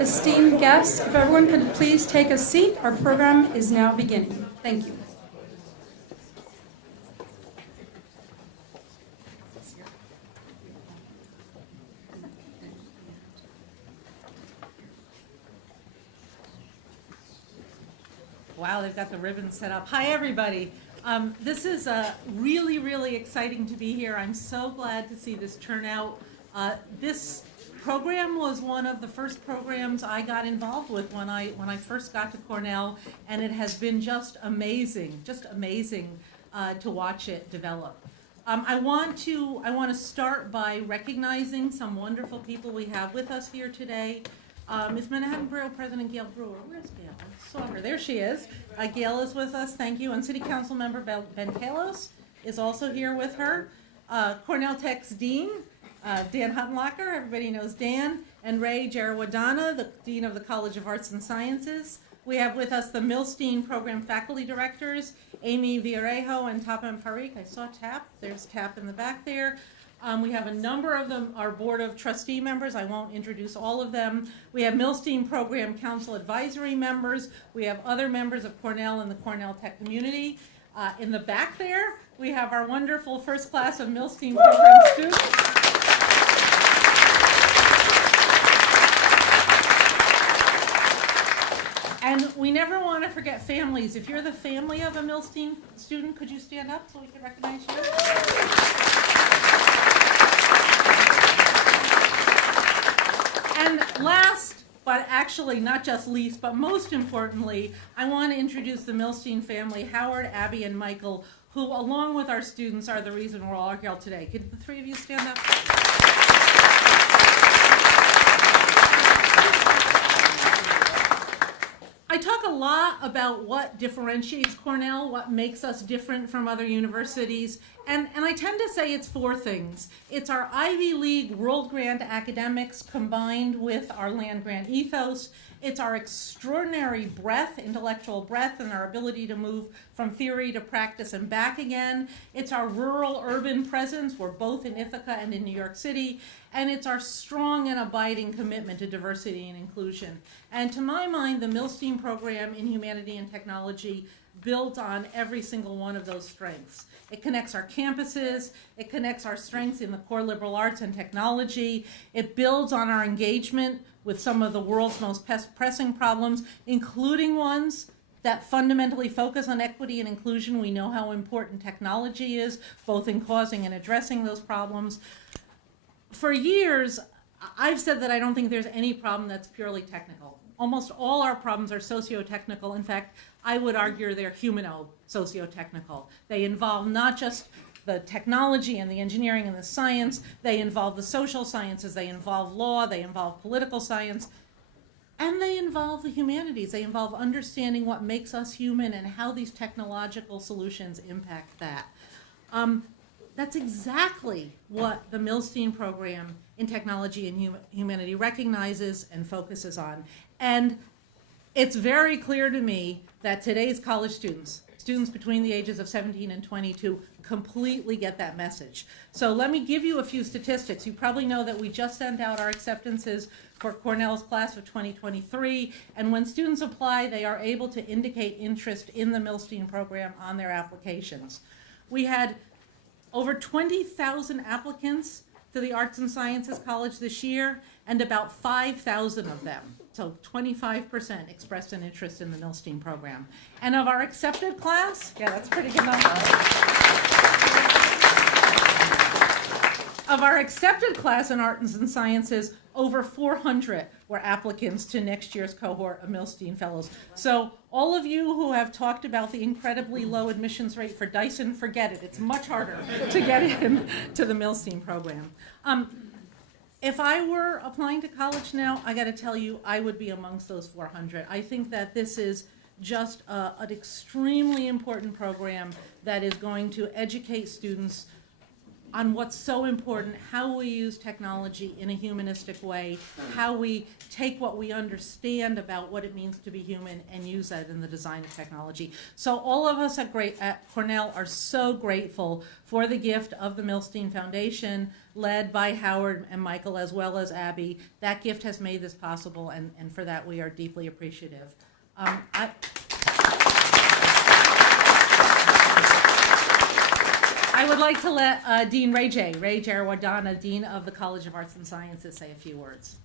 Esteemed guests, if everyone could please take a seat, our program is now beginning. Thank you. Wow, they've got the ribbons set up. Hi, everybody. This is really, really exciting to be here. I'm so glad to see this turnout. This program was one of the first programs I got involved with when I first got to Cornell, and it has been just amazing to watch it develop. I want to start by recognizing some wonderful people we have with us here today. Ms. Manhattan Borough President Gail Brewer. Where's Gail? I saw her. There she is. Gail is with us. Thank you. And City Council Member Ben Kalos is also here with her. Cornell Tech's Dean, Dan Huttenlocker. Everybody knows Dan. And Ray Jarawadana, the Dean of the College of Arts and Sciences. We have with us the Milstein Program Faculty Directors, Amy Villarejo and Tappan Parikh. I saw Tap. There's Tap in the back there. We have a number of them, our Board of Trustee members. I won't introduce all of them. We have Milstein Program Council Advisory members. We have other members of Cornell and the Cornell Tech community. In the back there, we have our wonderful first class of Milstein Program students. And we never want to forget families. If you're the family of a Milstein student, could you stand up so we can recognize you? And last, but actually not just least, but most importantly, I want to introduce the Milstein family, Howard, Abby, and Michael, who, along with our students, are the reason we're all here today. Could the three of you stand up? I talk a lot about what differentiates Cornell, what makes us different from other universities, and I tend to say it's four things. It's our Ivy League world grant academics combined with our land grant ethos. It's our extraordinary breadth, intellectual breadth, and our ability to move from theory to practice and back again. It's our rural-urban presence. We're both in Ithaca and in New York City. And it's our strong and abiding commitment to diversity and inclusion. And to my mind, the Milstein Program in Humanity and Technology builds on every single one of those strengths. It connects our campuses, it connects our strengths in the core liberal arts and technology, it builds on our engagement with some of the world's most pressing problems, including ones that fundamentally focus on equity and inclusion. We know how important technology is, both in causing and addressing those problems. For years, I've said that I don't think there's any problem that's purely technical. Almost all our problems are socio-technical. In fact, I would argue they're humano-socio-technical. They involve not just the technology and the engineering and the science, they involve the social sciences, they involve law, they involve political science, and they involve the humanities. They involve understanding what makes us human and how these technological solutions impact that. That's exactly what the Milstein Program in Technology and Humanity recognizes and focuses on. And it's very clear to me that today's college students between the ages of 17 and 22, completely get that message. So let me give you a few statistics. You probably know that we just sent out our acceptances for Cornell's class of 2023, and when students apply, they are able to indicate interest in the Milstein Program on their applications. We had over 20,000 applicants to the Arts and Sciences College this year, and about 5,000 of them, so 25%, expressed an interest in the Milstein Program. And of our accepted class, yeah, that's a pretty good number. Of our accepted class in Arts and Sciences, over 400 were applicants to next year's cohort of Milstein Fellows. So all of you who have talked about the incredibly low admissions rate for Dyson, forget it. It's much harder to get into the Milstein Program. If I were applying to college now, I got to tell you, I would be amongst those 400. I think that this is just an extremely important program that is going to educate students on what's so important, how we use technology in a humanistic way, how we take what we understand about what it means to be human and use that in the design of technology. So all of us at Cornell are so grateful for the gift of the Milstein Foundation, led by Howard and Michael, as well as Abby. That gift has made this possible, and for that we are deeply appreciative. I would like to let Dean Ray Jayawadana, Dean of the College of Arts and Sciences, say a few words.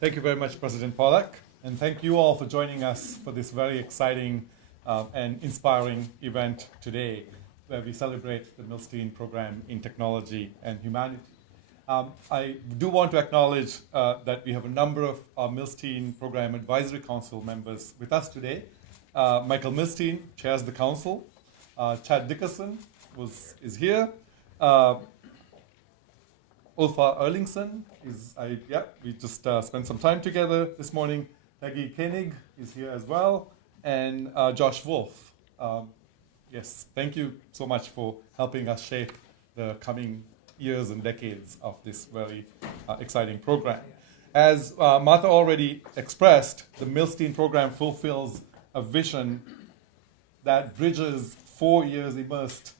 Thank you very much, President Pollack, and thank you all for joining us for this very exciting and inspiring event today, where we celebrate the Milstein Program in Technology and Humanity. I do want to acknowledge that we have a number of our Milstein Program Advisory Council members with us today. Michael Milstein chairs the council. Chad Dickerson is here. Ulfa Erlingson we just spent some time together this morning. Peggy Koenig is here as well, and Josh Wolf. Yes, thank you so much for helping us shape the coming years and decades of this very exciting program. As Martha already expressed, the Milstein Program fulfills a vision that bridges 4 years immersed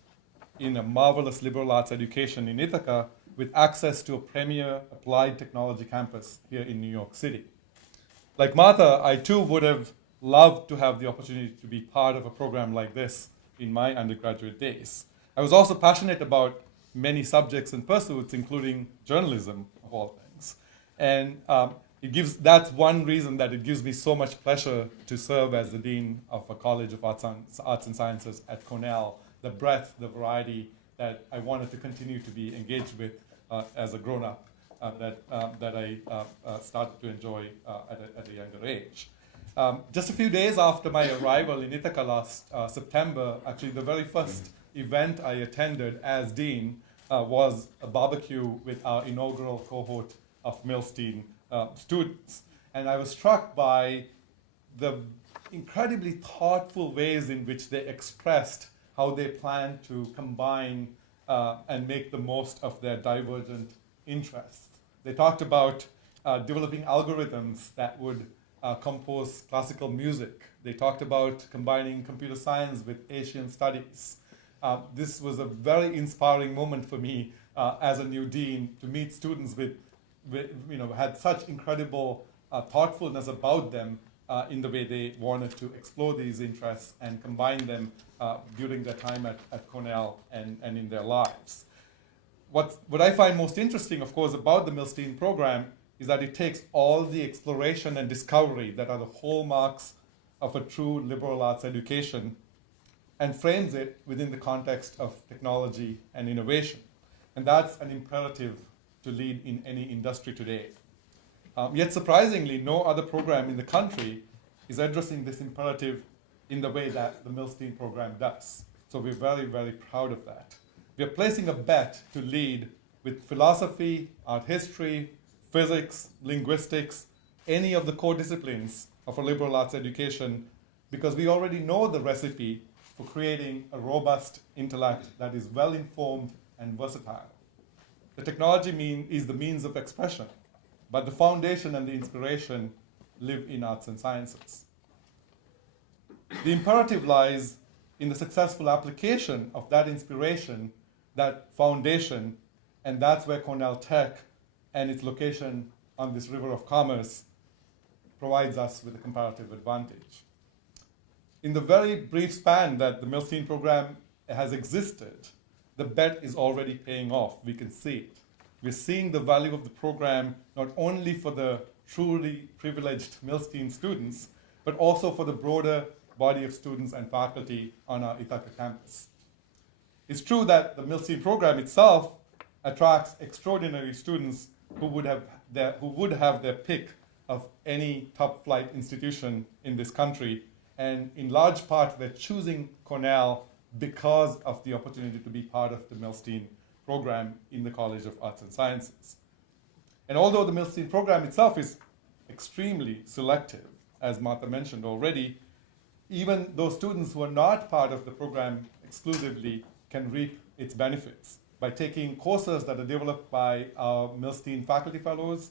in a marvelous liberal arts education in Ithaca with access to a premier applied technology campus here in New York City. Like Martha, I too would have loved to have the opportunity to be part of a program like this in my undergraduate days. I was also passionate about many subjects and pursuits, including journalism, of all things. And that's one reason that it gives me so much pleasure to serve as the Dean of a College of Arts and Sciences at Cornell, the breadth, the variety that I wanted to continue to be engaged with as a grown-up that I started to enjoy at a younger age. Just a few days after my arrival in Ithaca last September, actually the very first event I attended as Dean was a barbecue with our inaugural cohort of Milstein students. And I was struck by the incredibly thoughtful ways in which they expressed how they plan to combine and make the most of their divergent interests. They talked about developing algorithms that would compose classical music. They talked about combining computer science with Asian studies. This was a very inspiring moment for me as a new dean to meet students with had such incredible thoughtfulness about them in the way they wanted to explore these interests and combine them during their time at Cornell and in their lives. What I find most interesting, of course, about the Milstein Program is that it takes all the exploration and discovery that are the hallmarks of a true liberal arts education and frames it within the context of technology and innovation. And that's an imperative to lead in any industry today. Yet surprisingly, no other program in the country is addressing this imperative in the way that the Milstein Program does. So we're very, very proud of that. We are placing a bet to lead with philosophy, art history, physics, linguistics, any of the core disciplines of a liberal arts education, because we already know the recipe for creating a robust intellect that is well-informed and versatile. The technology is the means of expression, but the foundation and the inspiration live in arts and sciences. The imperative lies in the successful application of that inspiration, that foundation, and that's where Cornell Tech and its location on this river of commerce provides us with a comparative advantage. In the very brief span that the Milstein Program has existed, the bet is already paying off. We can see it. We're seeing the value of the program not only for the truly privileged Milstein students, but also for the broader body of students and faculty on our Ithaca campus. It's true that the Milstein Program itself attracts extraordinary students who would have their pick of any top flight institution in this country, and in large part they're choosing Cornell because of the opportunity to be part of the Milstein Program in the College of Arts and Sciences. And although the Milstein Program itself is extremely selective, as Martha mentioned already, even those students who are not part of the program exclusively can reap its benefits by taking courses that are developed by our Milstein faculty fellows,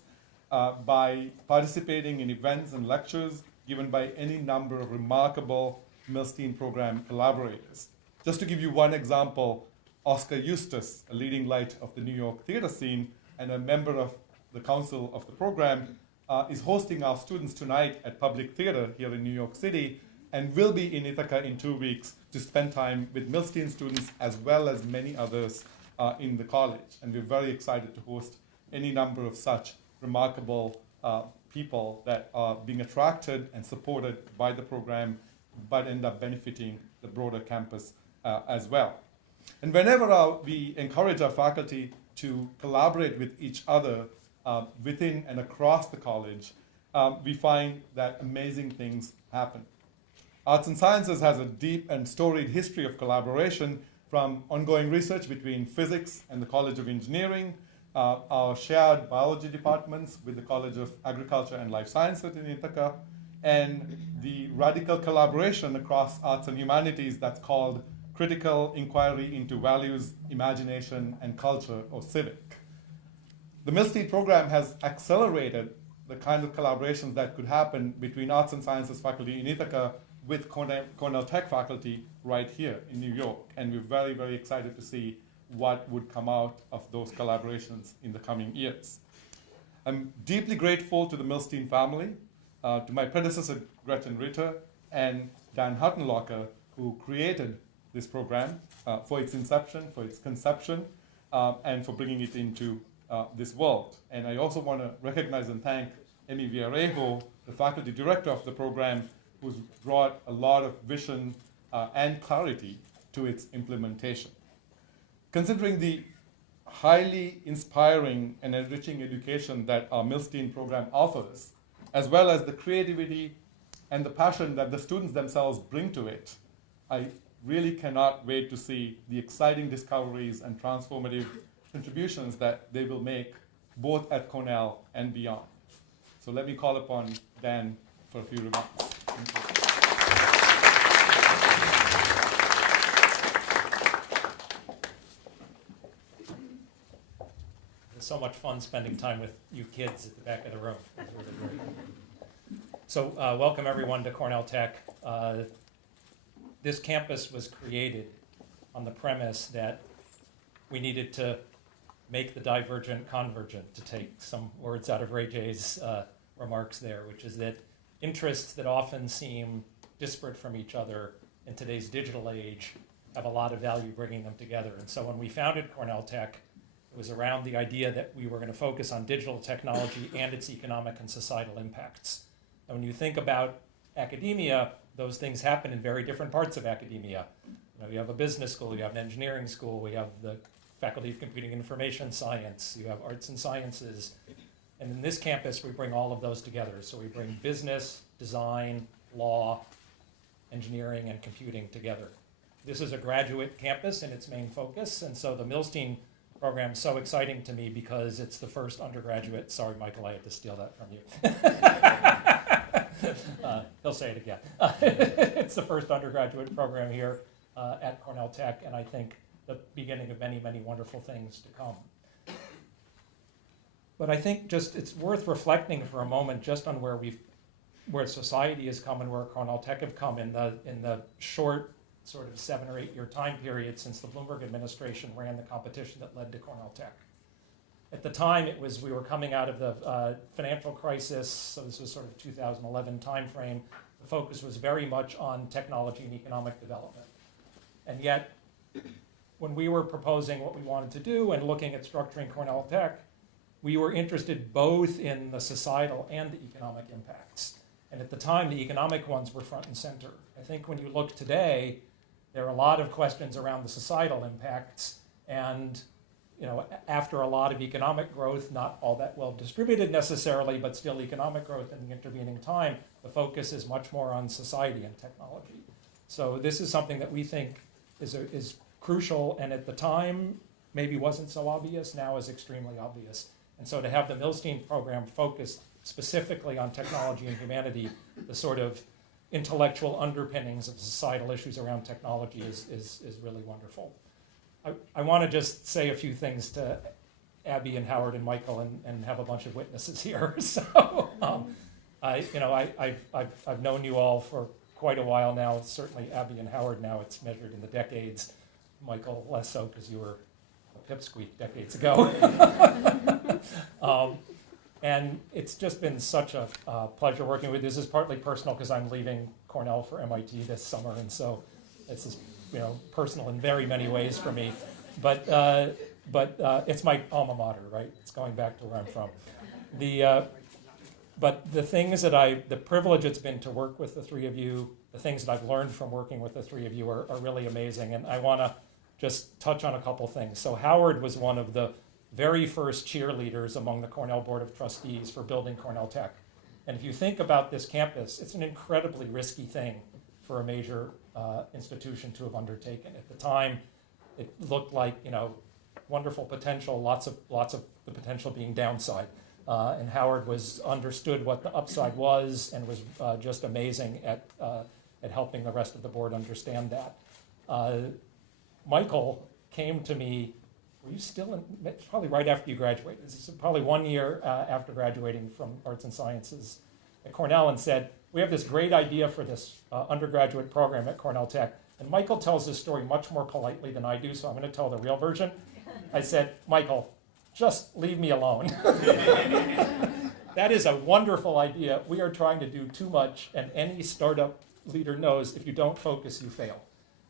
by participating in events and lectures given by any number of remarkable Milstein Program collaborators. Just to give you one example, Oscar Eustace, a leading light of the New York theater scene and a member of the council of the program, is hosting our students tonight at Public Theater here in New York City and will be in Ithaca in 2 weeks to spend time with Milstein students as well as many others in the college. And we're very excited to host any number of such remarkable people that are being attracted and supported by the program but end up benefiting the broader campus as well. And whenever we encourage our faculty to collaborate with each other within and across the college, we find that amazing things happen. Arts and Sciences has a deep and storied history of collaboration, from ongoing research between physics and the College of Engineering, our shared biology departments with the College of Agriculture and Life Sciences in Ithaca, and the radical collaboration across arts and humanities that's called Critical Inquiry into Values, Imagination, and Culture, or CIVIC. The Milstein Program has accelerated the kind of collaborations that could happen between arts and sciences faculty in Ithaca with Cornell Tech faculty right here in New York. And we're very, very excited to see what would come out of those collaborations in the coming years. I'm deeply grateful to the Milstein family, to my predecessor, Gretchen Ritter, and Dan Huttenlocker, who created this program for its inception, for its conception, and for bringing it into this world. And I also want to recognize and thank Emi Villarejo, the faculty director of the program, who's brought a lot of vision and clarity to its implementation. Considering the highly inspiring and enriching education that our Milstein program offers, as well as the creativity and the passion that the students themselves bring to it, I really cannot wait to see the exciting discoveries and transformative contributions that they will make both at Cornell and beyond. So let me call upon Dan for a few remarks. Thank you. It's so much fun spending time with you kids at the back of the room. It's really great. So welcome everyone to Cornell Tech. This campus was created on the premise that we needed to make the divergent convergent, to take some words out of Ray J's remarks there, which is that interests that often seem disparate from each other in today's digital age have a lot of value bringing them together. And so when we founded Cornell Tech, it was around the idea that we were going to focus on digital technology and its economic and societal impacts. And when you think about academia, those things happen in very different parts of academia. You have a business school, you have an engineering school, we have the Faculty of Computing and Information Science, you have arts and sciences. And in this campus, we bring all of those together. So we bring business, design, law, engineering, and computing together. This is a graduate campus in its main focus, and so the Milstein program is so exciting to me because it's the first undergraduate. Sorry, Michael, I had to steal that from you. He'll say it again. It's the first undergraduate program here at Cornell Tech, and I think the beginning of many, many wonderful things to come. But I think just it's worth reflecting for a moment just on where society has come and where Cornell Tech have come in the short sort of 7 or 8 year time period since the Bloomberg administration ran the competition that led to Cornell Tech. At the time, we were coming out of the financial crisis, so this was sort of 2011 timeframe. The focus was very much on technology and economic development. And yet, when we were proposing what we wanted to do and looking at structuring Cornell Tech, we were interested both in the societal and the economic impacts. And at the time, the economic ones were front and center. I think when you look today, there are a lot of questions around the societal impacts, and after a lot of economic growth, not all that well distributed necessarily, but still economic growth in the intervening time, the focus is much more on society and technology. So this is something that we think is crucial, and at the time maybe wasn't so obvious, now is extremely obvious. And so to have the Milstein program focused specifically on technology and humanity, the sort of intellectual underpinnings of societal issues around technology is really wonderful. I want to just say a few things to Abby and Howard and Michael and have a bunch of witnesses here. So I've known you all for quite a while now. Certainly Abby and Howard now, it's measured in the decades. Michael less so because you were a pipsqueak decades ago. And it's just been such a pleasure working with you. This is partly personal because I'm leaving Cornell for MIT this summer, and so this is personal in very many ways for me. But it's my alma mater, right? It's going back to where I'm from. But the things that the privilege it's been to work with the three of you, the things that I've learned from working with the three of you are really amazing. And I want to just touch on a couple things. So Howard was one of the very first cheerleaders among the Cornell Board of Trustees for building Cornell Tech. And if you think about this campus, it's an incredibly risky thing for a major institution to have undertaken. At the time, it looked like wonderful potential, lots of the potential being downside. And Howard understood what the upside was and was just amazing at helping the rest of the board understand that. Michael came to me. Were you still in? Probably right after you graduated. This is probably 1 year after graduating from Arts and Sciences at Cornell, and said, "We have this great idea for this undergraduate program at Cornell Tech." And Michael tells this story much more politely than I do, so I'm going to tell the real version. I said, "Michael, just leave me alone." That is a wonderful idea. We are trying to do too much, and any startup leader knows if you don't focus, you fail.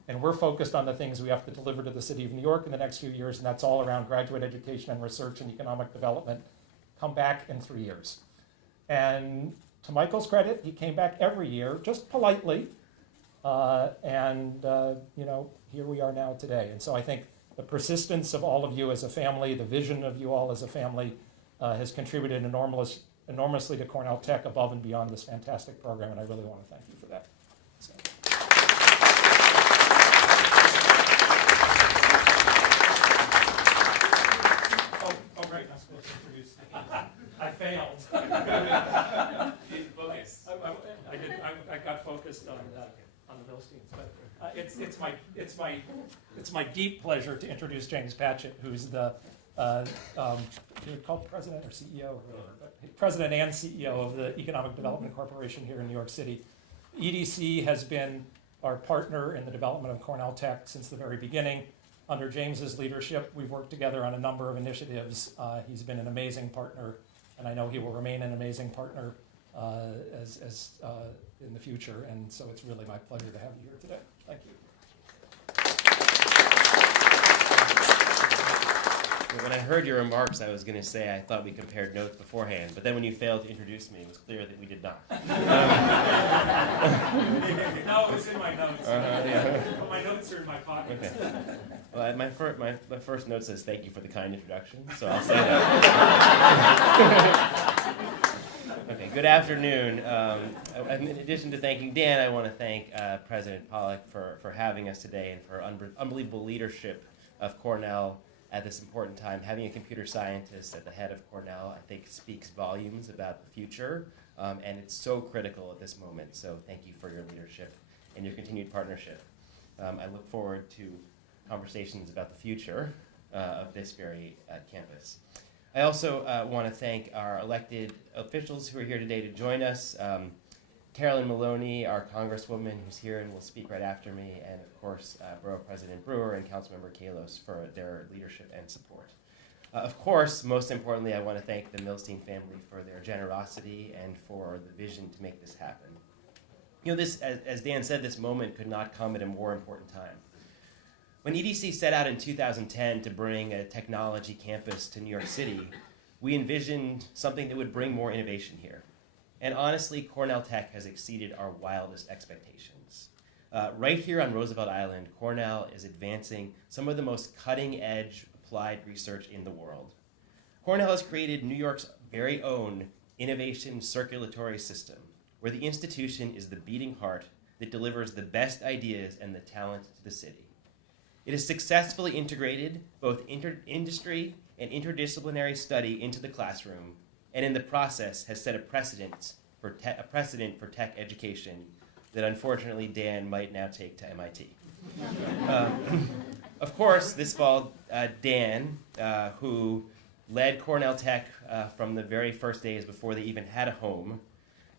And we're focused on the things we have to deliver to the city of New York in the next few years, and that's all around graduate education and research and economic development. Come back in 3 years. And to Michael's credit, he came back every year, just politely, and here we are now today. And so I think the persistence of all of you as a family, the vision of you all as a family, has contributed enormously to Cornell Tech above and beyond this fantastic program, and I really want to thank you for that. So. Oh, great, I'm supposed to introduce. I failed. Focus. I got focused on the Milsteins, but it's my deep pleasure to introduce James Patchett, who's the you're called president or CEO or whatever, but president and CEO of the Economic Development Corporation here in New York City. EDC has been our partner in the development of Cornell Tech since the very beginning. Under James's leadership, we've worked together on a number of initiatives. He's been an amazing partner, and I know he will remain an amazing partner as in the future. And so it's really my pleasure to have you here today. Thank you. When I heard your remarks, I was going to say I thought we compared notes beforehand, but then when you failed to introduce me, it was clear that we did not. No, it's in my notes. Yeah. But my notes are in my pocket. Okay. Well, my first note says thank you for the kind introduction, so I'll say that. Okay, good afternoon. In addition to thanking Dan, I want to thank President Pollack for having us today and for unbelievable leadership of Cornell at this important time. Having a computer scientist at the head of Cornell, I think, speaks volumes about the future, and it's so critical at this moment. So thank you for your leadership and your continued partnership. I look forward to conversations about the future of this very campus. I also want to thank our elected officials who are here today to join us. Carolyn Maloney, our Congresswoman, who's here and will speak right after me, and of course, Borough President Brewer and Councilmember Kalos for their leadership and support. Of course, most importantly, I want to thank the Milstein family for their generosity and for the vision to make this happen. This, as Dan said, this moment could not come at a more important time. When EDC set out in 2010 to bring a technology campus to New York City, we envisioned something that would bring more innovation here. And honestly, Cornell Tech has exceeded our wildest expectations. Right here on Roosevelt Island, Cornell is advancing some of the most cutting-edge applied research in the world. Cornell has created New York's very own innovation circulatory system, where the institution is the beating heart that delivers the best ideas and the talent to the city. It has successfully integrated both industry and interdisciplinary study into the classroom, and in the process has set a precedent for tech education that unfortunately Dan might now take to MIT. Of course, this fall, Dan, who led Cornell Tech from the very first days before they even had a home,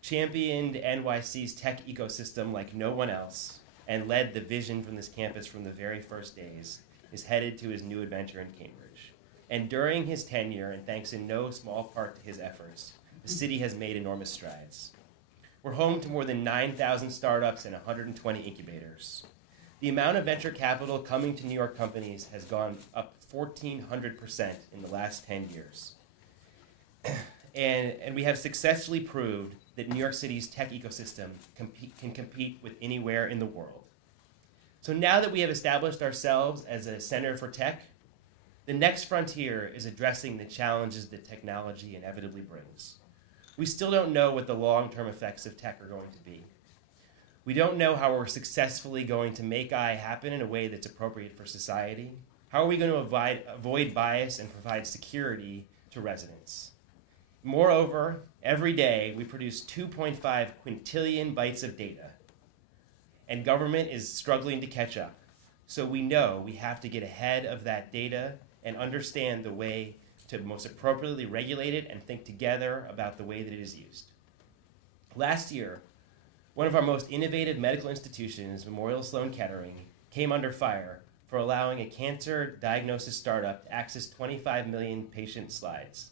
championed NYC's tech ecosystem like no one else, and led the vision from this campus from the very first days, is headed to his new adventure in Cambridge. And during his tenure, and thanks in no small part to his efforts, the city has made enormous strides. We're home to more than 9,000 startups and 120 incubators. The amount of venture capital coming to New York companies has gone up 1,400% in the last 10 years. And we have successfully proved that New York City's tech ecosystem can compete with anywhere in the world. So now that we have established ourselves as a center for tech, the next frontier is addressing the challenges that technology inevitably brings. We still don't know what the long-term effects of tech are going to be. We don't know how we're successfully going to make AI happen in a way that's appropriate for society. How are we going to avoid bias and provide security to residents? Moreover, every day we produce 2.5 quintillion bytes of data, and government is struggling to catch up. So we know we have to get ahead of that data and understand the way to most appropriately regulate it and think together about the way that it is used. Last year, one of our most innovative medical institutions, Memorial Sloan Kettering, came under fire for allowing a cancer diagnosis startup to access 25 million patient slides.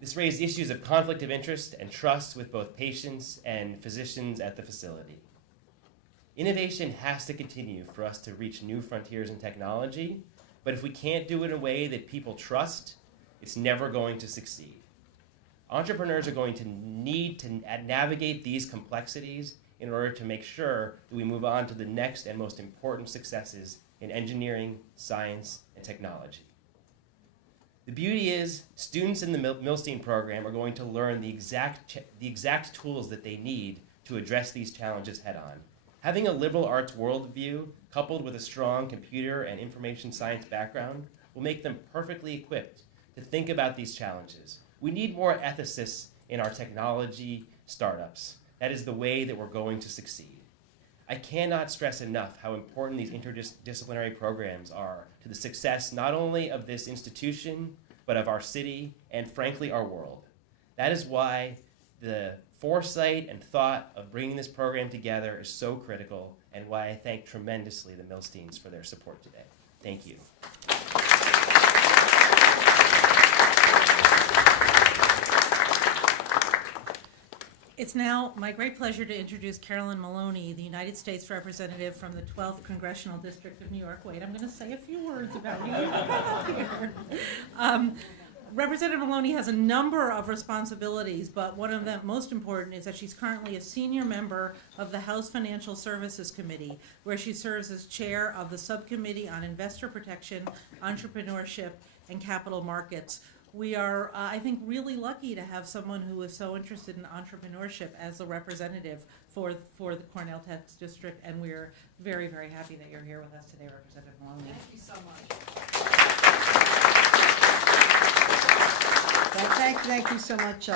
This raised issues of conflict of interest and trust with both patients and physicians at the facility. Innovation has to continue for us to reach new frontiers in technology, but if we can't do it in a way that people trust, it's never going to succeed. Entrepreneurs are going to need to navigate these complexities in order to make sure that we move on to the next and most important successes in engineering, science, and technology. The beauty is, students in the Milstein Program are going to learn the exact tools that they need to address these challenges head-on. Having a liberal arts worldview coupled with a strong computer and information science background will make them perfectly equipped to think about these challenges. We need more ethicists in our technology startups. That is the way that we're going to succeed. I cannot stress enough how important these interdisciplinary programs are to the success not only of this institution, but of our city and, frankly, our world. That is why the foresight and thought of bringing this program together is so critical, and why I thank tremendously the Milsteins for their support today. Thank you. It's now my great pleasure to introduce Carolyn Maloney, the United States Representative from the 12th Congressional District of New York. Wait, I'm going to say a few words about you. Come up here. Representative Maloney has a number of responsibilities, but one of them most important is that she's currently a senior member of the House Financial Services Committee, where she serves as chair of the Subcommittee on Investor Protection, Entrepreneurship, and Capital Markets. We are, I think, really lucky to have someone who is so interested in entrepreneurship as the representative for the Cornell Tech district, and we're very, very happy that you're here with us today, Representative Maloney. Thank you so much. Thank you so much,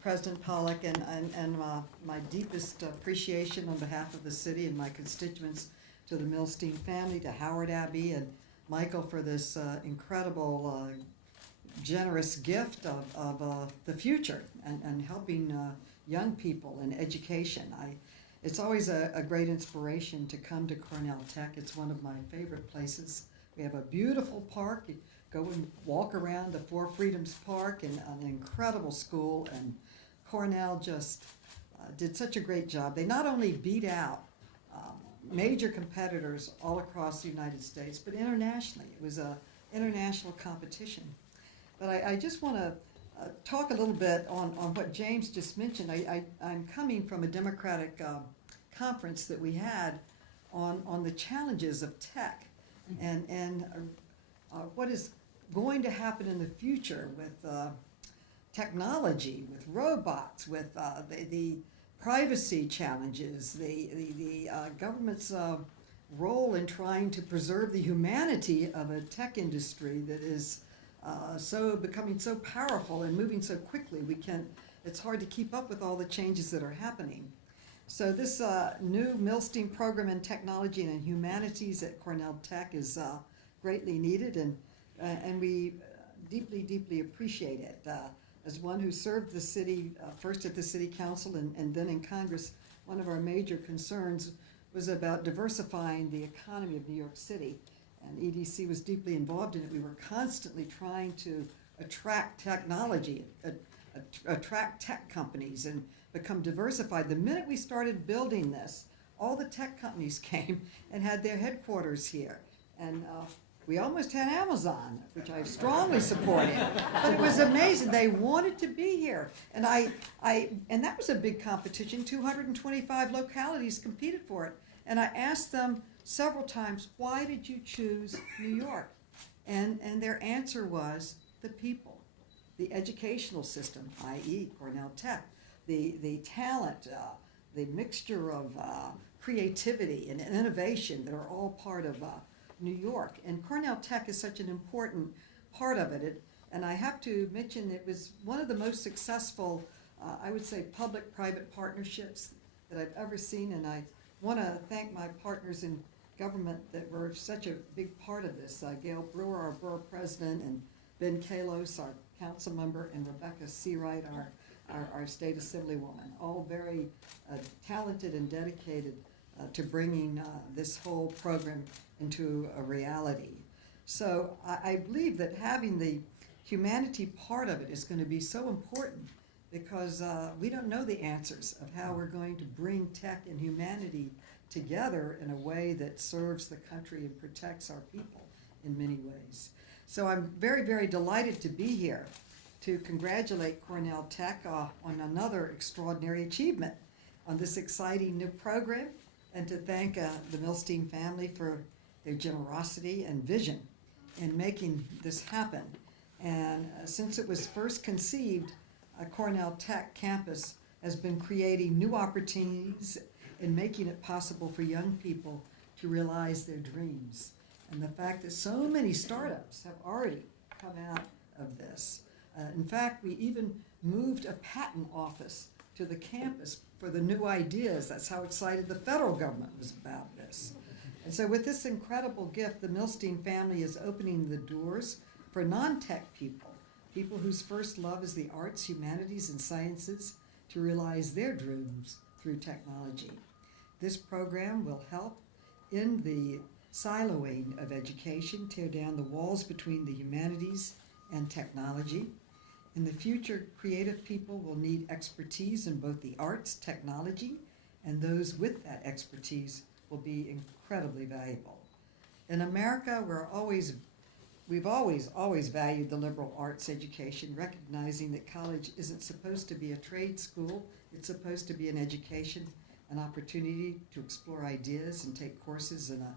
President Pollack, and my deepest appreciation on behalf of the city and my constituents to the Milstein family, to Howard Abbey and Michael for this incredible generous gift of the future and helping young people in education. It's always a great inspiration to come to Cornell Tech. It's one of my favorite places. We have a beautiful park. You go and walk around the Four Freedoms Park, and an incredible school, and Cornell just did such a great job. They not only beat out major competitors all across the United States, but internationally. It was an international competition. But I just want to talk a little bit on what James just mentioned. I'm coming from a Democratic conference that we had on the challenges of tech and what is going to happen in the future with technology, with robots, with the privacy challenges, the government's role in trying to preserve the humanity of a tech industry that is becoming so powerful and moving so quickly. It's hard to keep up with all the changes that are happening. So this new Milstein Program in Technology and Humanities at Cornell Tech is greatly needed, and we deeply, deeply appreciate it. As one who served the city, first at the City Council and then in Congress, one of our major concerns was about diversifying the economy of New York City. And EDC was deeply involved in it. We were constantly trying to attract technology, attract tech companies, and become diversified. The minute we started building this, all the tech companies came and had their headquarters here. And we almost had Amazon, which I strongly supported. But it was amazing. They wanted to be here. And and that was a big competition. 225 localities competed for it. And I asked them several times, why did you choose New York? And their answer was the people, the educational system, i.e. Cornell Tech, the talent, the mixture of creativity and innovation that are all part of New York. And Cornell Tech is such an important part of it. And I have to mention it was one of the most successful, I would say, public-private partnerships that I've ever seen. And I want to thank my partners in government that were such a big part of this. Gail Brewer, our borough president, and Ben Kalos, our council member, and Rebecca Seawright, our state assemblywoman, all very talented and dedicated to bringing this whole program into a reality. So I believe that having the humanity part of it is going to be so important, because we don't know the answers of how we're going to bring tech and humanity together in a way that serves the country and protects our people in many ways. So I'm very, very delighted to be here to congratulate Cornell Tech on another extraordinary achievement on this exciting new program, and to thank the Milstein family for their generosity and vision in making this happen. And since it was first conceived, Cornell Tech campus has been creating new opportunities and making it possible for young people to realize their dreams. And the fact that so many startups have already come out of this. In fact, we even moved a patent office to the campus for the new ideas. That's how excited the federal government was about this. And so with this incredible gift, the Milstein family is opening the doors for non-tech people, people whose first love is the arts, humanities, and sciences, to realize their dreams through technology. This program will help end the siloing of education, tear down the walls between the humanities and technology. In the future, creative people will need expertise in both the arts, technology, and those with that expertise will be incredibly valuable. In America, we've always valued the liberal arts education, recognizing that college isn't supposed to be a trade school. It's supposed to be an education, an opportunity to explore ideas and take courses in a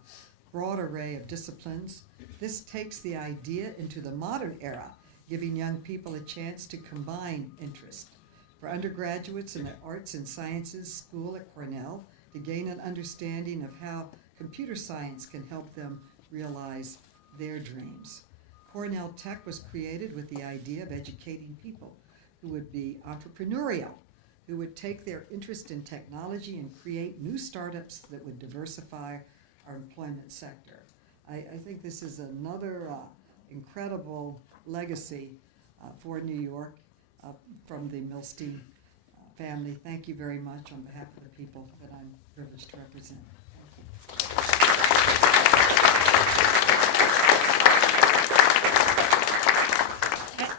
broad array of disciplines. This takes the idea into the modern era, giving young people a chance to combine interest. For undergraduates in the arts and sciences school at Cornell, to gain an understanding of how computer science can help them realize their dreams. Cornell Tech was created with the idea of educating people who would be entrepreneurial, who would take their interest in technology and create new startups that would diversify our employment sector. I think this is another incredible legacy for New York from the Milstein family. Thank you very much on behalf of the people that I'm privileged to represent.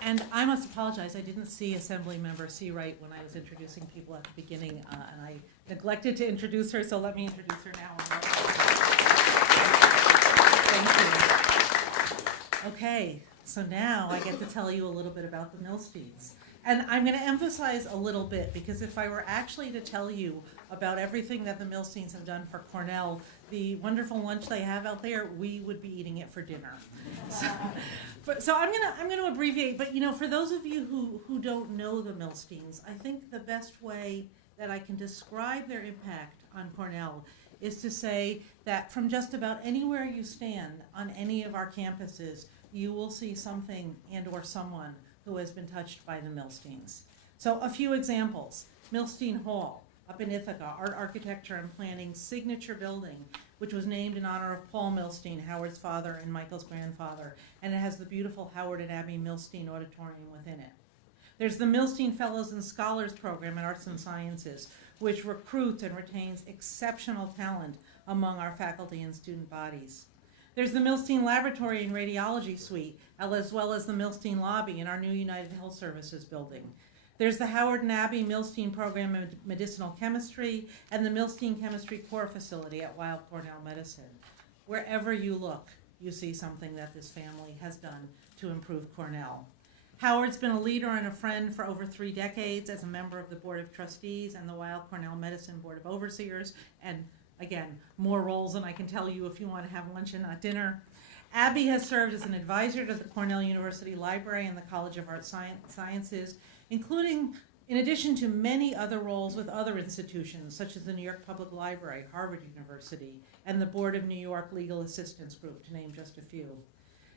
And I must apologize, I didn't see Assemblymember Seawright when I was introducing people at the beginning, and I neglected to introduce her, so let me introduce her now. Thank you. Okay, so now I get to tell you a little bit about the Milsteins. And I'm going to emphasize a little bit, because if I were actually to tell you about everything that the Milsteins have done for Cornell, the wonderful lunch they have out there, we would be eating it for dinner. So I'm gonna abbreviate, but for those of you who don't know the Milsteins, I think the best way that I can describe their impact on Cornell is to say that from just about anywhere you stand on any of our campuses, you will see something and or someone who has been touched by the Milsteins. So a few examples. Milstein Hall, up in Ithaca, art, architecture, and planning's signature building, which was named in honor of Paul Milstein, Howard's father and Michael's grandfather, and it has the beautiful Howard and Abby Milstein Auditorium within it. There's the Milstein Fellows and Scholars Program in Arts and Sciences, which recruits and retains exceptional talent among our faculty and student bodies. There's the Milstein Laboratory and Radiology Suite, as well as the Milstein Lobby in our new United Health Services building. There's the Howard and Abby Milstein Program in Medicinal Chemistry and the Milstein Chemistry Core Facility at Weill Cornell Medicine. Wherever you look, you see something that this family has done to improve Cornell. Howard's been a leader and a friend for over 3 decades as a member of the Board of Trustees and the Weill Cornell Medicine Board of Overseers, and again, more roles than I can tell you if you want to have lunch and not dinner. Abby has served as an advisor to the Cornell University Library and the College of Art Sciences, including, in addition to many other roles with other institutions, such as the New York Public Library, Harvard University, and the Board of New York Legal Assistance Group, to name just a few.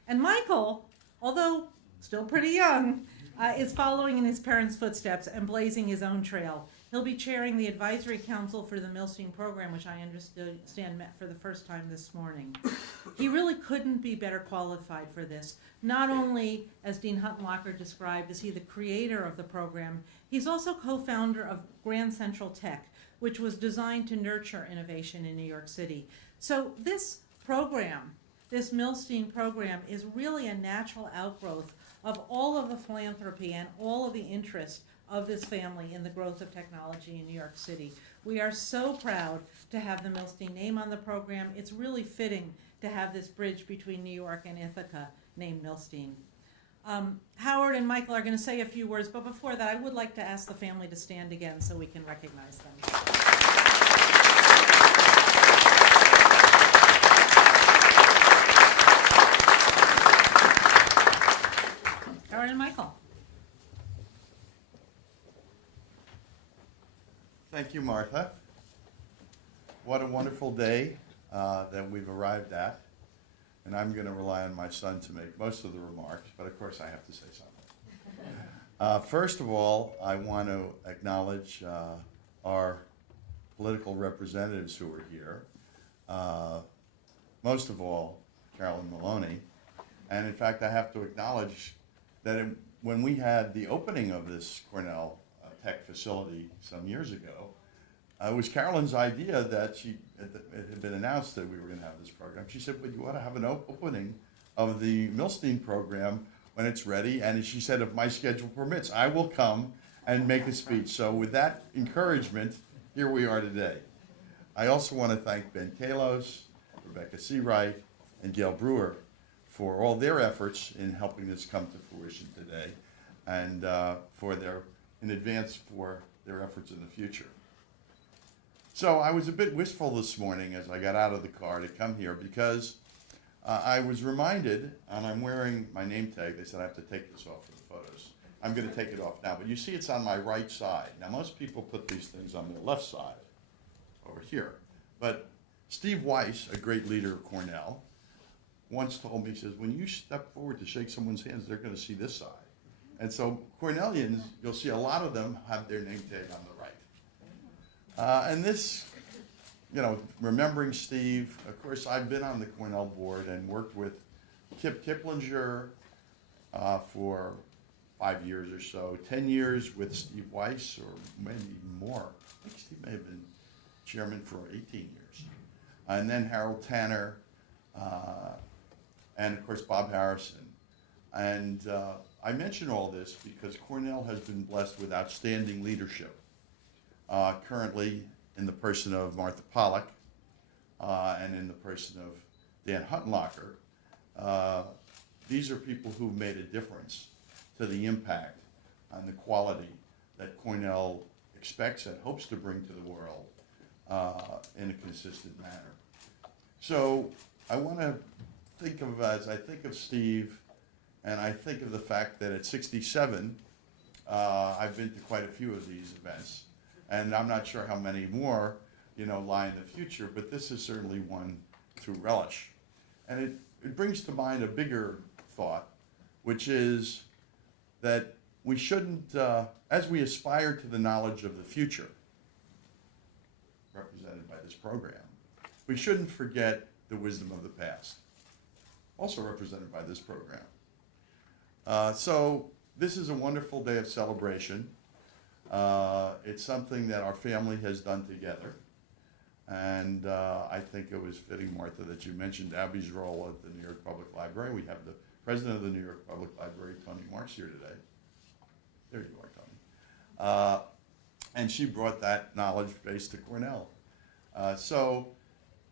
And Michael, although still pretty young, is following in his parents' footsteps and blazing his own trail. He'll be chairing the advisory council for the Milstein Program, which I understand met for the first time this morning. He really couldn't be better qualified for this. Not only, as Dean Huttenlocher described, is he the creator of the program, he's also co-founder of Grand Central Tech, which was designed to nurture innovation in New York City. So this program, this Milstein program, is really a natural outgrowth of all of the philanthropy and all of the interest of this family in the growth of technology in New York City. We are so proud to have the Milstein name on the program. It's really fitting to have this bridge between New York and Ithaca named Milstein. Howard and Michael are going to say a few words, but before that, I would like to ask the family to stand again so we can recognize them. Howard and Michael. Thank you, Martha. What a wonderful day that we've arrived at. And I'm going to rely on my son to make most of the remarks, but of course I have to say something. First of all, I want to acknowledge our political representatives who are here. Most of all, Carolyn Maloney. And in fact, I have to acknowledge that when we had the opening of this Cornell Tech facility some years ago, it was Carolyn's idea that it had been announced that we were going to have this program. She said, but you ought to have an opening of the Milstein program when it's ready. And she said, if my schedule permits, I will come and make a speech. So with that encouragement, here we are today. I also want to thank Ben Kalos, Rebecca Seawright, and Gail Brewer for all their efforts in helping this come to fruition today, and in advance for their efforts in the future. So I was a bit wistful this morning as I got out of the car to come here because I was reminded, and I'm wearing my name tag. They said I have to take this off for the photos. I'm going to take it off now, but you see it's on my right side. Now most people put these things on their left side, over here. But Steve Weiss, a great leader of Cornell, once told me, he says, when you step forward to shake someone's hands, they're going to see this side. And so Cornellians, you'll see a lot of them have their name tag on the right. And this, remembering Steve, of course, I've been on the Cornell board and worked with Kip Kiplinger for 5 years or so, 10 years with Steve Weiss, or maybe even more. I think Steve may have been chairman for 18 years. And then Harold Tanner, and of course Bob Harrison. And I mention all this because Cornell has been blessed with outstanding leadership. Currently in the person of Martha Pollack and in the person of Dan Huttenlocher. These are people who've made a difference to the impact and the quality that Cornell expects and hopes to bring to the world in a consistent manner. So I want to think of, as I think of Steve, and I think of the fact that at 67, I've been to quite a few of these events, and I'm not sure how many more, lie in the future, but this is certainly one to relish. And it brings to mind a bigger thought, which is that we shouldn't, as we aspire to the knowledge of the future, represented by this program. We shouldn't forget the wisdom of the past, also represented by this program. So this is a wonderful day of celebration. It's something that our family has done together. And I think it was fitting, Martha, that you mentioned Abby's role at the New York Public Library. We have the president of the New York Public Library, Tony Marks, here today. There you are, Tony. And she brought that knowledge base to Cornell. So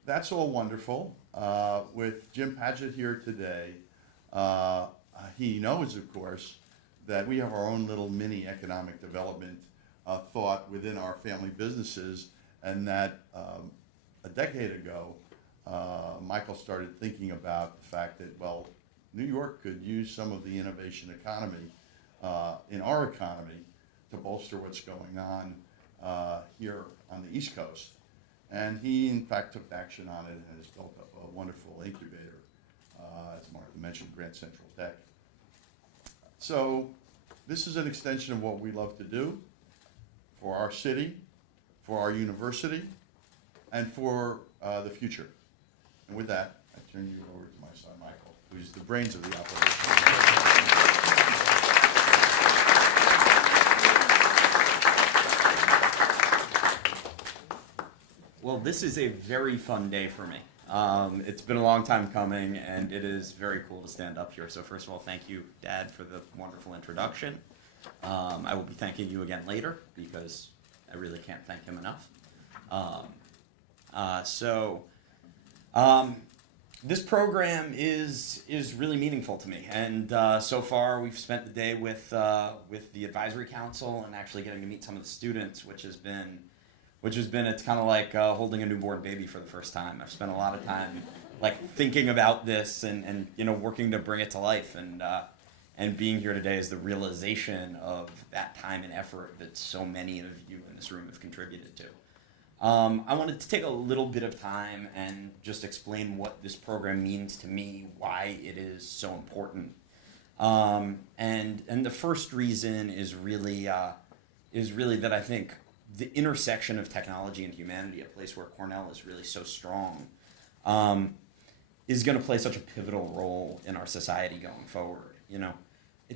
that's all wonderful. With Jim Padgett here today, he knows, of course, that we have our own little mini economic development thought within our family businesses, and that a decade ago, Michael started thinking about the fact that, well, New York could use some of the innovation economy in our economy to bolster what's going on here on the East Coast. And he, in fact, took action on it and has built up a wonderful incubator, as Martha mentioned, Grand Central Tech. So this is an extension of what we love to do for our city, for our university, and for the future. And with that, I turn you over to my son, Michael, who's the brains of the operation. Well, this is a very fun day for me. It's been a long time coming, and it is very cool to stand up here. So first of all, thank you, Dad, for the wonderful introduction. I will be thanking you again later, because I really can't thank him enough. This program is really meaningful to me, and so far we've spent the day with the advisory council and actually getting to meet some of the students, which has been it's kind of like holding a newborn baby for the first time. I've spent a lot of time like thinking about this and working to bring it to life, and being here today is the realization of that time and effort that so many of you in this room have contributed to. I wanted to take a little bit of time and just explain what this program means to me, why it is so important. And the first reason is really that I think the intersection of technology and humanity, a place where Cornell is really so strong, is going to play such a pivotal role in our society going forward.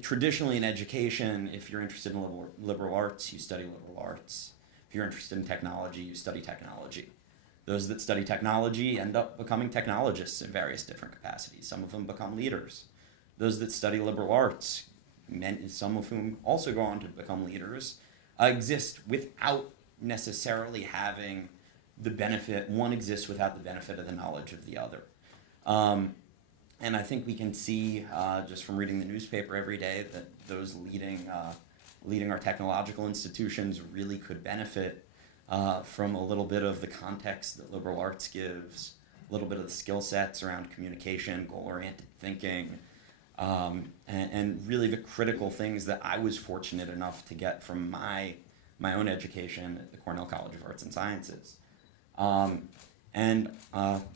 Traditionally in education, if you're interested in liberal arts, you study liberal arts. If you're interested in technology, you study technology. Those that study technology end up becoming technologists in various different capacities. Some of them become leaders. Those that study liberal arts, some of whom also go on to become leaders, exist without necessarily having the benefit. One exists without the benefit of the knowledge of the other. And I think we can see just from reading the newspaper every day that those leading our technological institutions really could benefit from a little bit of the context that liberal arts gives, a little bit of the skill sets around communication, goal-oriented thinking, and really the critical things that I was fortunate enough to get from my own education at the Cornell College of Arts and Sciences. And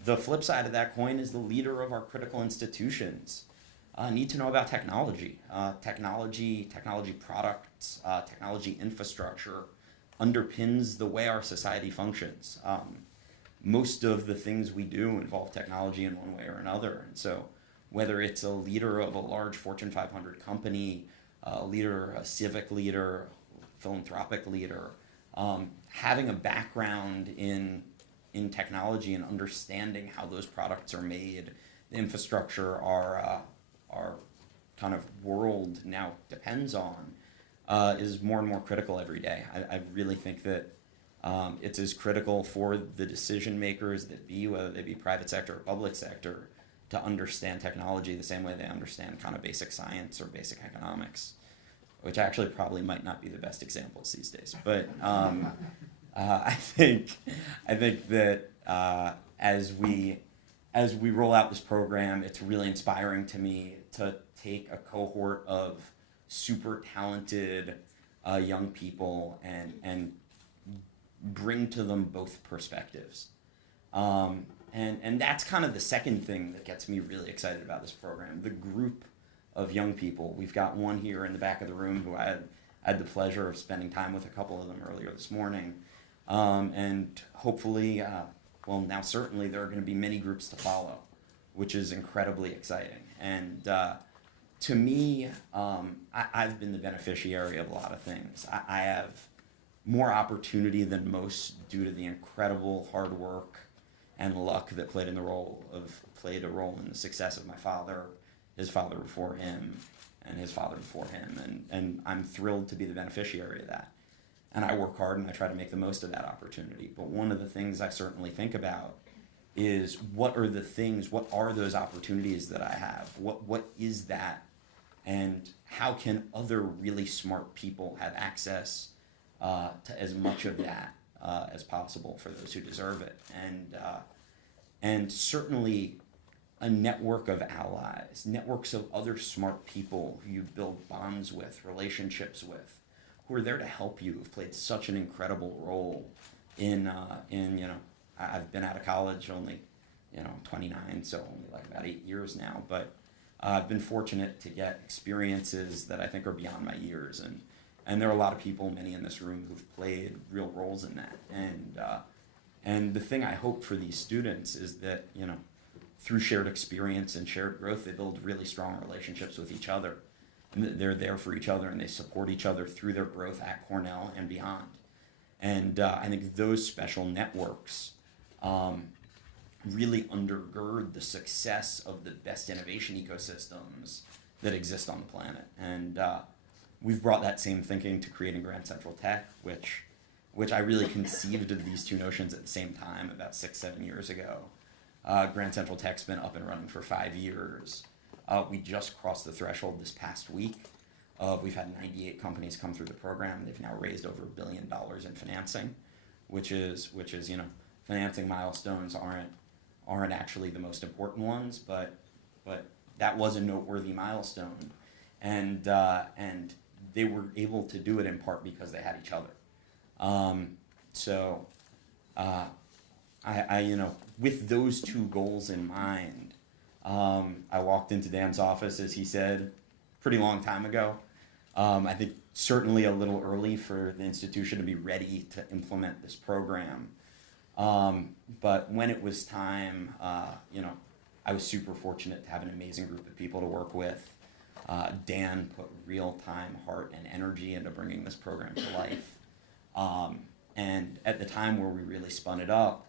the flip side of that coin is the leader of our critical institutions need to know about technology. Technology products, technology infrastructure underpins the way our society functions. Most of the things we do involve technology in one way or another. And so whether it's a leader of a large Fortune 500 company, a civic leader, philanthropic leader, having a background in technology and understanding how those products are made, the infrastructure our kind of world now depends on, is more and more critical every day. I really think that it's as critical for the decision makers that be, whether they be private sector or public sector, to understand technology the same way they understand kind of basic science or basic economics, which actually probably might not be the best examples these days. But I think that as we roll out this program, it's really inspiring to me to take a cohort of super talented young people and bring to them both perspectives. And that's kind of the second thing that gets me really excited about this program, the group of young people. We've got one here in the back of the room who I had the pleasure of spending time with, a couple of them earlier this morning. And hopefully, well, now certainly there are going to be many groups to follow, which is incredibly exciting. And to me, I've been the beneficiary of a lot of things. I have more opportunity than most due to the incredible hard work and luck that played a role in the success of my father, his father before him, and his father before him. And I'm thrilled to be the beneficiary of that. And I work hard and I try to make the most of that opportunity. But one of the things I certainly think about is what are those opportunities that I have? What is that? And how can other really smart people have access to as much of that as possible for those who deserve it? And certainly a network of allies, networks of other smart people who you build bonds with, relationships with, who are there to help you, who've played such an incredible role in I've been out of college only, 29, so only like about 8 years now, but I've been fortunate to get experiences that I think are beyond my years, and there are a lot of people, many in this room, who've played real roles in that, and the thing I hope for these students is that, through shared experience and shared growth, they build really strong relationships with each other. And they're there for each other and they support each other through their growth at Cornell and beyond. And I think those special networks really undergird the success of the best innovation ecosystems that exist on the planet. And we've brought that same thinking to creating Grand Central Tech, which I really conceived of these two notions at the same time about 6-7 years ago. Grand Central Tech's been up and running for 5 years. We just crossed the threshold this past week. We've had 98 companies come through the program. They've now raised over $1 billion in financing, which is financing milestones aren't actually the most important ones, but that was a noteworthy milestone, and they were able to do it in part because they had each other. I with those two goals in mind, I walked into Dan's office, as he said, pretty long time ago. I think certainly a little early for the institution to be ready to implement this program. But when it was time, I was super fortunate to have an amazing group of people to work with. Dan put real time, heart, and energy into bringing this program to life. And at the time where we really spun it up,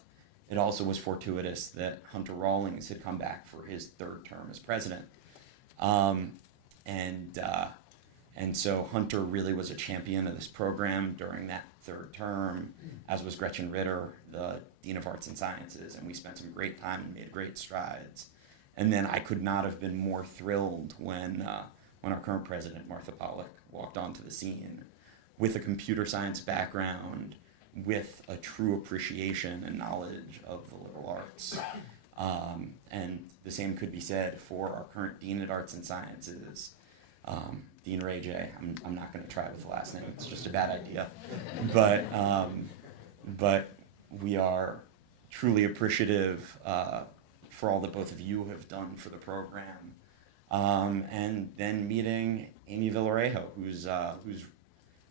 it also was fortuitous that Hunter Rawlings had come back for his third term as president. And so Hunter really was a champion of this program during that third term, as was Gretchen Ritter, the Dean of Arts and Sciences, and we spent some great time and made great strides. And then I could not have been more thrilled when our current president, Martha Pollack, walked onto the scene with a computer science background, with a true appreciation and knowledge of the liberal arts. And the same could be said for our current Dean at Arts and Sciences, Dean Ray J. I'm not going to try with the last name, it's just a bad idea. But we are truly appreciative for all that both of you have done for the program. And then meeting Amy Villarejo, who's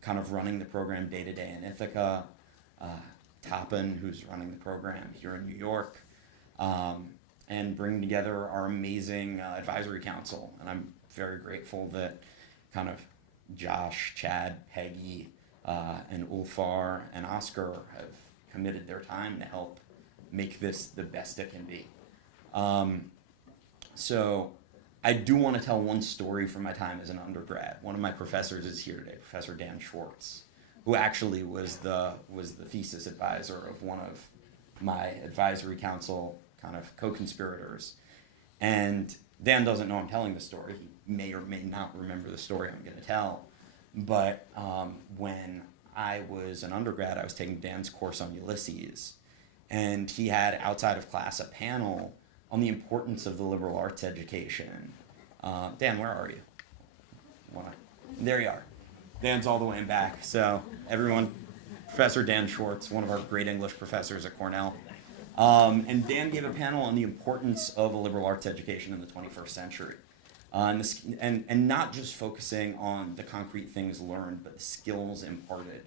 kind of running the program day to day in Ithaca, Toppin, who's running the program here in New York, and bring together our amazing advisory council. And I'm very grateful that kind of Josh, Chad, Peggy, and Ulfar and Oscar have committed their time to help make this the best it can be. So I do want to tell one story from my time as an undergrad. One of my professors is here today, Professor Dan Schwartz, who actually was the thesis advisor of one of my advisory council kind of co-conspirators. And Dan doesn't know I'm telling the story. He may or may not remember the story I'm going to tell. But when I was an undergrad, I was taking Dan's course on Ulysses. And he had, outside of class, a panel on the importance of the liberal arts education. Dan, where are you? There you are. Dan's all the way in back. So everyone, Professor Dan Schwartz, one of our great English professors at Cornell. And Dan gave a panel on the importance of a liberal arts education in the 21st century. And not just focusing on the concrete things learned, but the skills imparted.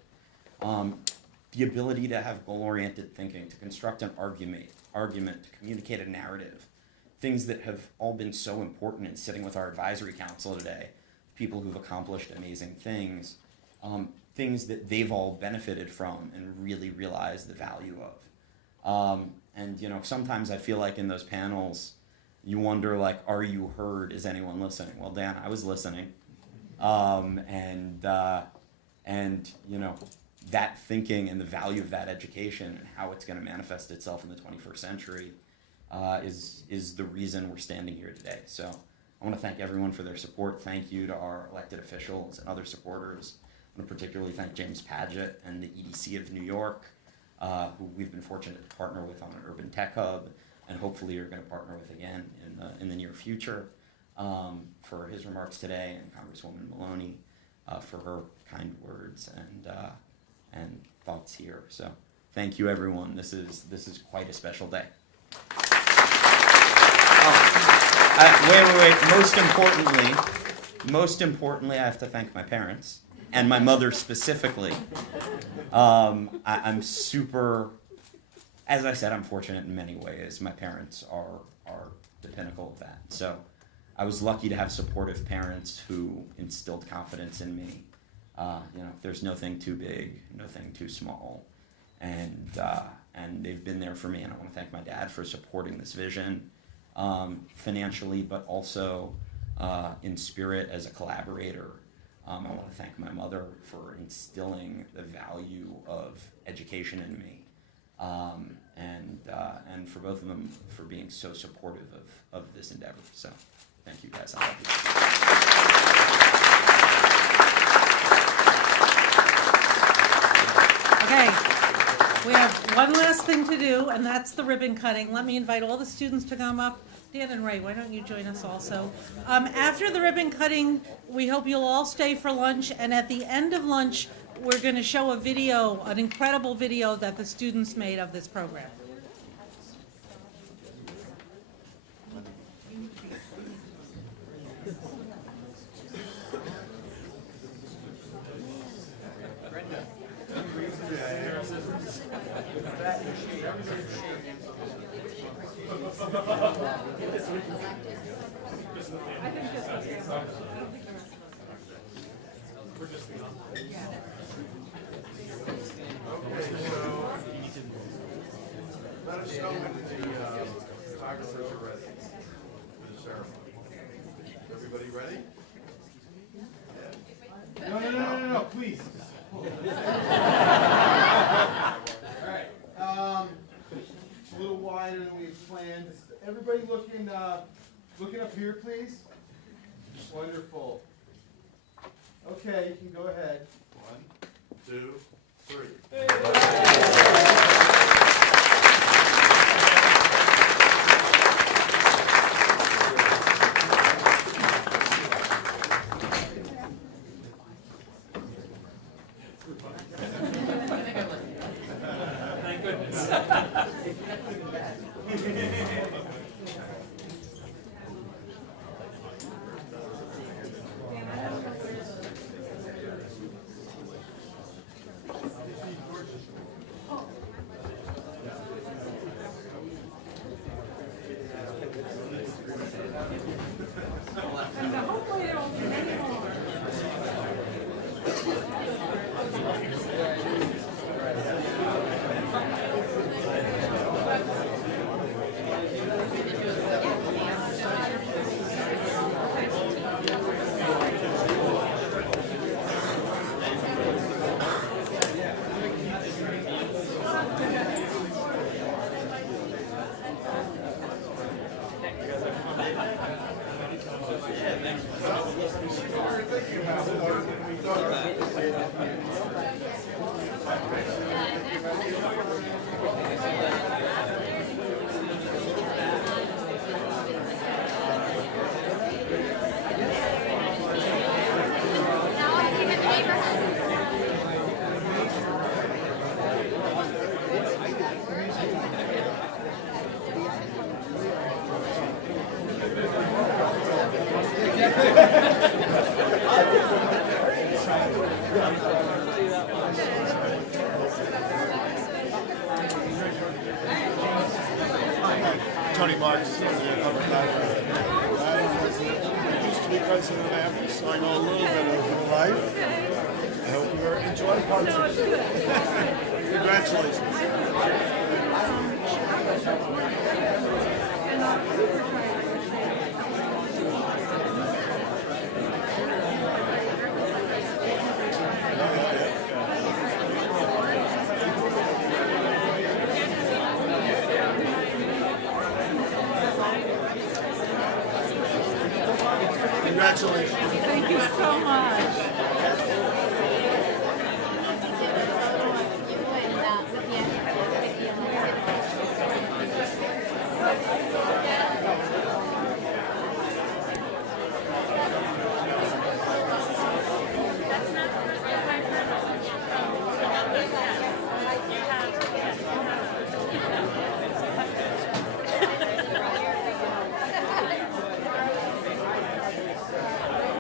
the ability to have goal-oriented thinking, to construct an argument, to communicate a narrative, things that have all been so important in sitting with our advisory council today, people who've accomplished amazing things, things that they've all benefited from and really realized the value of. And you know, sometimes I feel like in those panels, you wonder, like, are you heard? Is anyone listening? Well, Dan, I was listening. And you know, that thinking and the value of that education and how it's going to manifest itself in the 21st century is the reason we're standing here today. So I want to thank everyone for their support. Thank you to our elected officials and other supporters. I want to particularly thank James Padgett and the EDC of New York, who we've been fortunate to partner with on an urban tech hub, and hopefully are going to partner with again in the near future, for his remarks today, and Congresswoman Maloney for her kind words and thoughts here. So thank you, everyone. This is quite a special day. Wait. Most importantly, I have to thank my parents and my mother specifically. I'm super, as I said, I'm fortunate in many ways. My parents are the pinnacle of that. So I was lucky to have supportive parents who instilled confidence in me. You know, there's nothing too big, nothing too small, and they've been there for me. And I want to thank my dad for supporting this vision, financially, but also in spirit as a collaborator. I want to thank my mother for instilling the value of education in me, and for both of them for being so supportive of this endeavor. So thank you, guys. I love you. Okay, we have one last thing to do, and that's the ribbon cutting. Let me invite all the students to come up. Dan and Ray, why don't you join us also? After the ribbon cutting, we hope you'll all stay for lunch, and at the end of lunch, we're going to show a video, an incredible video that the students made of this program. Let us know when the photographers are ready for the ceremony. Everybody ready? No, please. All right. A little wider than we had planned. Everybody looking up here, please. Wonderful. Okay, you can go ahead. 1, 2, 3. Thank goodness. president of Apple, so I know a little bit of your life. I hope you enjoy parts of it. Congratulations. Congratulations. Thank you so much.